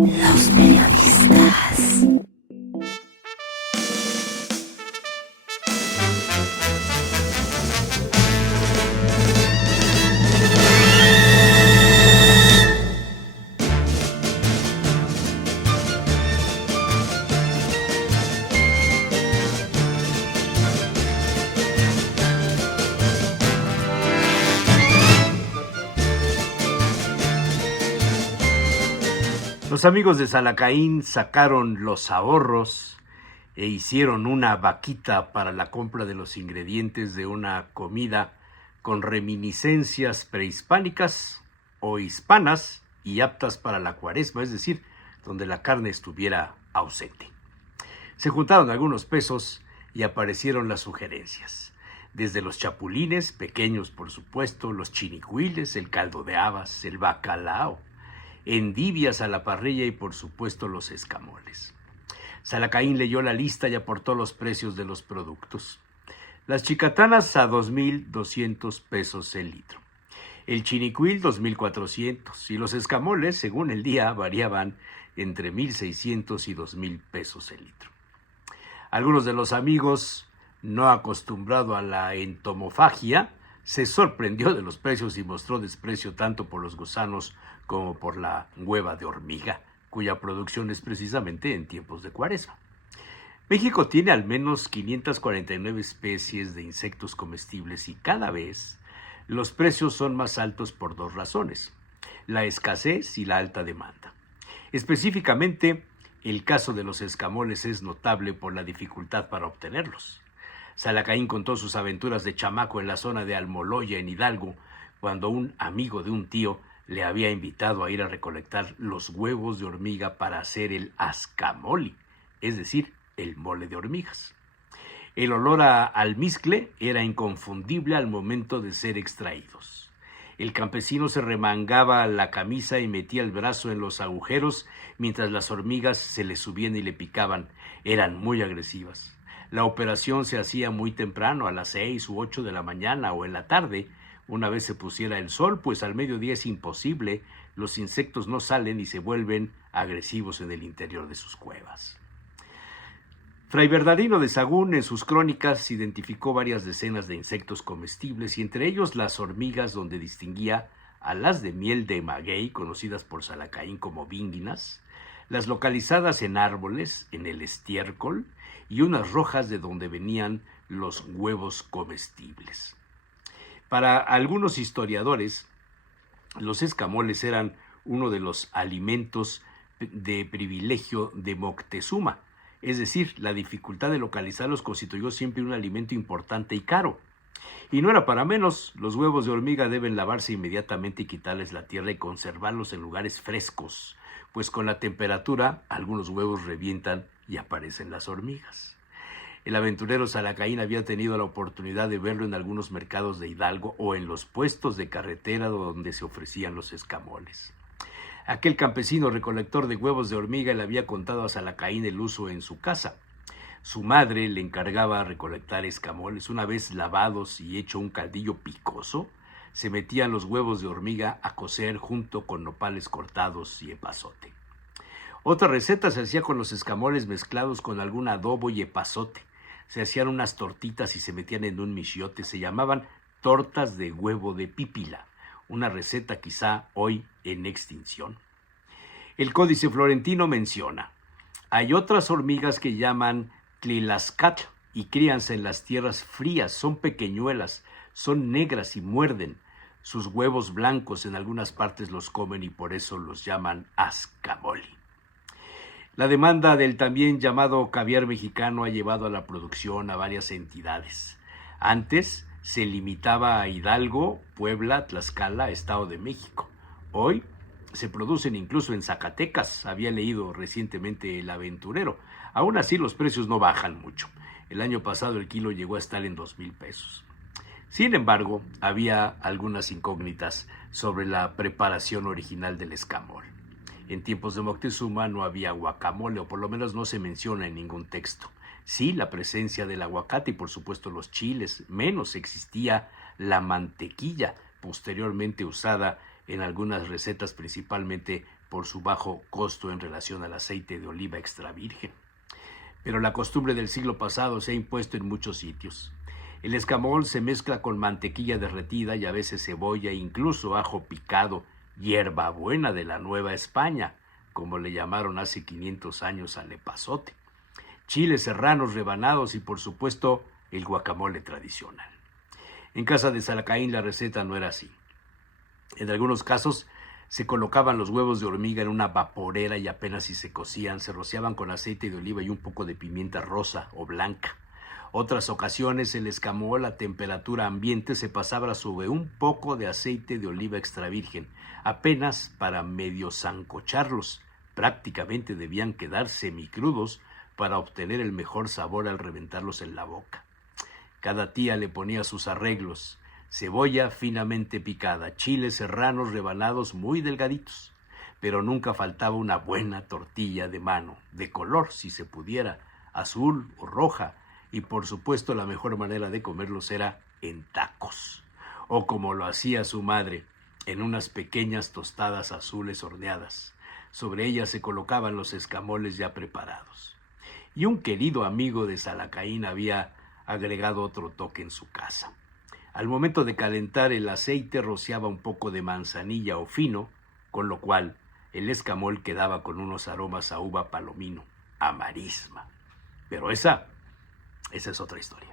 Los periodistas. Los amigos de Salacaín sacaron los ahorros e hicieron una vaquita para la compra de los ingredientes de una comida con reminiscencias prehispánicas o hispanas y aptas para la cuaresma, es decir, donde la carne estuviera ausente. Se juntaron algunos pesos y aparecieron las sugerencias. Desde los chapulines, pequeños por supuesto, los chinicuiles, el caldo de habas, el bacalao, endivias a la parrilla y por supuesto los escamoles. Salacaín leyó la lista y aportó los precios de los productos. Las chicatanas a 2,200 pesos el litro. El chinicuil 2,400 y los escamoles, según el día, variaban entre 1,600 y 2,000 pesos el litro. Algunos de los amigos, no acostumbrado a la entomofagia, se sorprendió de los precios y mostró desprecio tanto por los gusanos como por la hueva de hormiga, cuya producción es precisamente en tiempos de cuaresma. México tiene al menos 549 especies de insectos comestibles y cada vez los precios son más altos por dos razones: la escasez y la alta demanda. Específicamente, el caso de los escamoles es notable por la dificultad para obtenerlos. Salacaín contó sus aventuras de chamaco en la zona de Almoloya, en Hidalgo, cuando un amigo de un tío le había invitado a ir a recolectar los huevos de hormiga para hacer el ascamoli, es decir, el mole de hormigas. El olor a almizcle era inconfundible al momento de ser extraídos. El campesino se remangaba la camisa y metía el brazo en los agujeros mientras las hormigas se le subían y le picaban. Eran muy agresivas. La operación se hacía muy temprano, a las 6 u 8 de la mañana o en la tarde, una vez se pusiera el sol, pues al mediodía es imposible, los insectos no salen y se vuelven agresivos en el interior de sus cuevas. Fray Bernardino de Sahagún en sus crónicas identificó varias decenas de insectos comestibles y entre ellos las hormigas, donde distinguía a las de miel de maguey, conocidas por Salacaín como vinguinas, las localizadas en árboles, en el estiércol, y unas rojas de donde venían los huevos comestibles. Para algunos historiadores, los escamoles eran uno de los alimentos de privilegio de Moctezuma, es decir, la dificultad de localizarlos constituyó siempre un alimento importante y caro. Y no era para menos, los huevos de hormiga deben lavarse inmediatamente y quitarles la tierra y conservarlos en lugares frescos, pues con la temperatura algunos huevos revientan y aparecen las hormigas. El aventurero Salacaín había tenido la oportunidad de verlo en algunos mercados de Hidalgo o en los puestos de carretera donde se ofrecían los escamoles. Aquel campesino recolector de huevos de hormiga le había contado a Salacaín el uso en su casa. Su madre le encargaba recolectar escamoles. Una vez lavados y hecho un caldillo picoso, se metían los huevos de hormiga a cocer junto con nopales cortados y epazote. Otra receta se hacía con los escamoles mezclados con algún adobo y epazote. Se hacían unas tortitas y se metían en un michiote. Se llamaban tortas de huevo de pípila, una receta quizá hoy en extinción. El Códice Florentino menciona: hay otras hormigas que llaman tlilascatl y críanse en las tierras frías, son pequeñuelas, son negras y muerden. Sus huevos blancos en algunas partes los comen y por eso los llaman ascamoli. La demanda del también llamado caviar mexicano ha llevado a la producción a varias entidades. Antes se limitaba a Hidalgo, Puebla, Tlaxcala, Estado de México. Hoy se producen incluso en Zacatecas, había leído recientemente El Aventurero. Aún así los precios no bajan mucho. El año pasado el kilo llegó a estar en 2,000 pesos. Sin embargo, había algunas incógnitas sobre la preparación original del escamol. En tiempos de Moctezuma no había guacamole, o por lo menos no se menciona en ningún texto. Sí, la presencia del aguacate y por supuesto los chiles, menos existía la mantequilla, posteriormente usada en algunas recetas, principalmente por su bajo costo en relación al aceite de oliva extra virgen. Pero la costumbre del siglo pasado se ha impuesto en muchos sitios. El escamol se mezcla con mantequilla derretida y a veces cebolla e incluso ajo picado, hierbabuena de la Nueva España, como le llamaron hace 500 años al epazote, chiles serranos rebanados y por supuesto el guacamole tradicional. En casa de Salacaín la receta no era así. En algunos casos se colocaban los huevos de hormiga en una vaporera y apenas si se cocían, se rociaban con aceite de oliva y un poco de pimienta rosa o blanca. Otras ocasiones el escamol a temperatura ambiente se pasaba sobre un poco de aceite de oliva extra virgen, apenas para medio sancocharlos. Prácticamente debían quedar semicrudos para obtener el mejor sabor al reventarlos en la boca. Cada tía le ponía sus arreglos: cebolla finamente picada, chiles serranos rebanados muy delgaditos, pero nunca faltaba una buena tortilla de mano, de color si se pudiera, azul o roja, y por supuesto la mejor manera de comerlos era en tacos, o como lo hacía su madre, en unas pequeñas tostadas azules horneadas. Sobre ellas se colocaban los escamoles ya preparados. Y un querido amigo de Salacaín había agregado otro toque en su casa. Al momento de calentar el aceite rociaba un poco de manzanilla o fino, con lo cual el escamol quedaba con unos aromas a uva palomino, a marisma. Pero esa es otra historia.